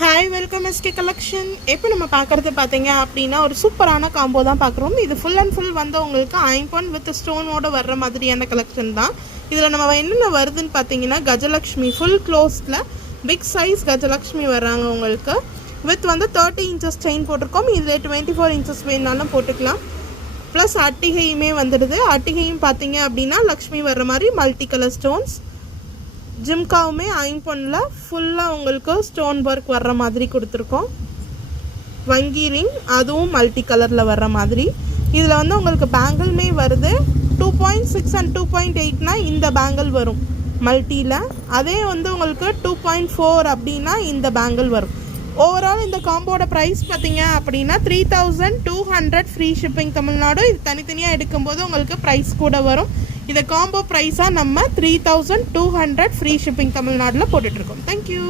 Hi welcome SK collection. இப்போ நம்ம பார்க்குறது பார்த்தீங்க அப்படின்னா ஒரு சூப்பரான காம்போ தான் பார்க்குறோம். இது ஃபுல் அண்ட் ஃபுல் வந்து உங்களுக்கு ஐம்பொன் வித் ஸ்டோனோட வர்ற மாதிரியான கலெக்ஷன் தான். இதில் நம்ம என்னென்ன வருதுன்னு பார்த்தீங்கன்னா கஜலக்ஷ்மி ஃபுல் க்ளோஸில் பிக் சைஸ் கஜலக்ஷ்மி வர்றாங்க உங்களுக்கு. வித் வந்து 30 இன்ச்சஸ் செயின் போட்டிருக்கோம். இதில் 24 இன்ச்சஸ் வேணாலும் போட்டுக்கலாம். ப்ளஸ் அட்டிகையுமே வந்துடுது. அட்டிகையும் பார்த்தீங்க அப்படின்னா லக்ஷ்மி வர்ற மாதிரி மல்டி கலர் ஸ்டோன்ஸ். ஜிம்காவுமே ஐம்பொன்னில் ஃபுல்லாக உங்களுக்கு ஸ்டோன் ஒர்க் வர்ற மாதிரி கொடுத்துருக்கோம். வங்கி ரிங் அதுவும் மல்டி கலரில் வர்ற மாதிரி. இதில் வந்து உங்களுக்கு பேங்கிள்மே வருது. 2.6 அண்ட் 2.8னா இந்த பேங்கிள் வரும் மல்டியில். அதே வந்து உங்களுக்கு 2.4 அப்படின்னா இந்த பேங்கிள் வரும். ஓவரால் இந்த காம்போட ப்ரைஸ் பார்த்தீங்க அப்படின்னா 3200 ஃப்ரீ ஷிப்பிங் தமிழ்நாடு. இது தனித்தனியாக எடுக்கும்போது உங்களுக்கு ப்ரைஸ் கூட வரும். இதை காம்போ ப்ரைஸாக நம்ம 3200 ஃப்ரீ ஷிப்பிங் தமிழ்நாட்டில் போட்டுட்ருக்கோம். தேங்க்யூ.